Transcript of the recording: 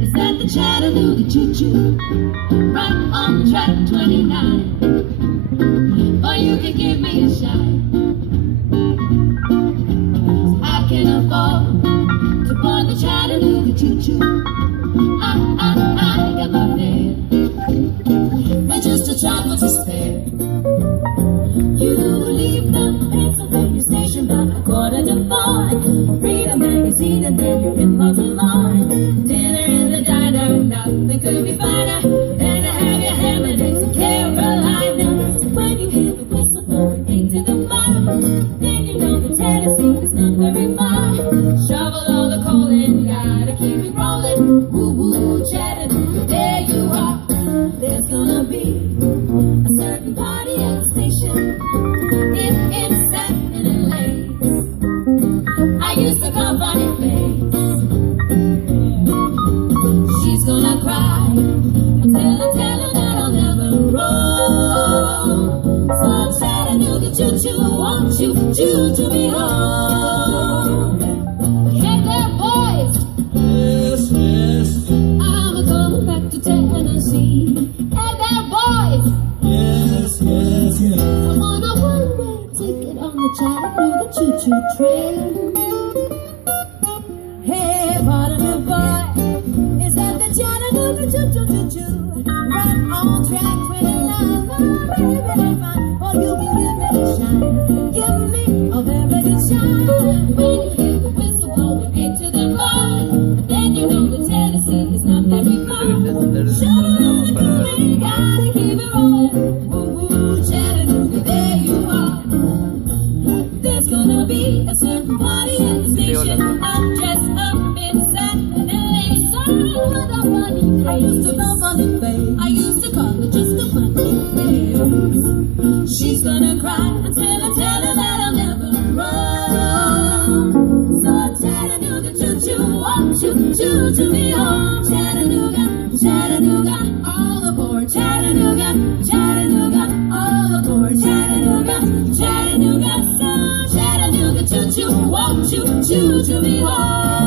Is that the Chattanooga Choo-Choo? Right on track 29. Or you can give me a shot. I can afford to board the Chattanooga Choo-Choo. I got my fare, but just a trifle to spare. You leave the Pennsylvania station by 3:45. Read a magazine and then you're in Baltimore. Dinner in the diner, nothing could be finer than to have your ham and eggs in Carolina. When you hear the whistle blowing 8 to the 5, then you know the Tennessee is not very far. Shovel all the coal in, gotta keep it rolling. Woo woo, Chattanooga, there you are. There's gonna be a certain party at the station. If it's satin and lace, I used to call Bonnie Face. She's gonna cry and tell her that I'll never roll. So Chattanooga Choo-Choo, won't you choo-choo me home? Hey there, boys. Yes, yes. I'm coming back to Tennessee. Hey there, boys. Yes, yes, yes. I'm on a one-way ticket on the Chattanooga Choo-Choo train. Hey, pardon me, boy. Is that the Chattanooga Choo-Choo? Right on track 29. Oh, baby, fine. Oh, you can give me a shine. Give me a very good shine. When you hear the whistle blowing 8 to the 5, then you know the Tennessee is not very far. You gotta keep it rolling. Woo woo, Chattanooga, there you are. There's gonna be a certain party at the station. I'll dress up in satin and lace. I used to love Bonnie Face. I used to call her just the funny face. She's gonna cry until I tell her that I'll never roll. So Chattanooga Choo-Choo, won't you choo-choo me home? Chattanooga, Chattanooga, all aboard. Chattanooga, Chattanooga, all aboard. Chattanooga, Chattanooga, so Chattanooga Choo-Choo, won't you choo-choo me home?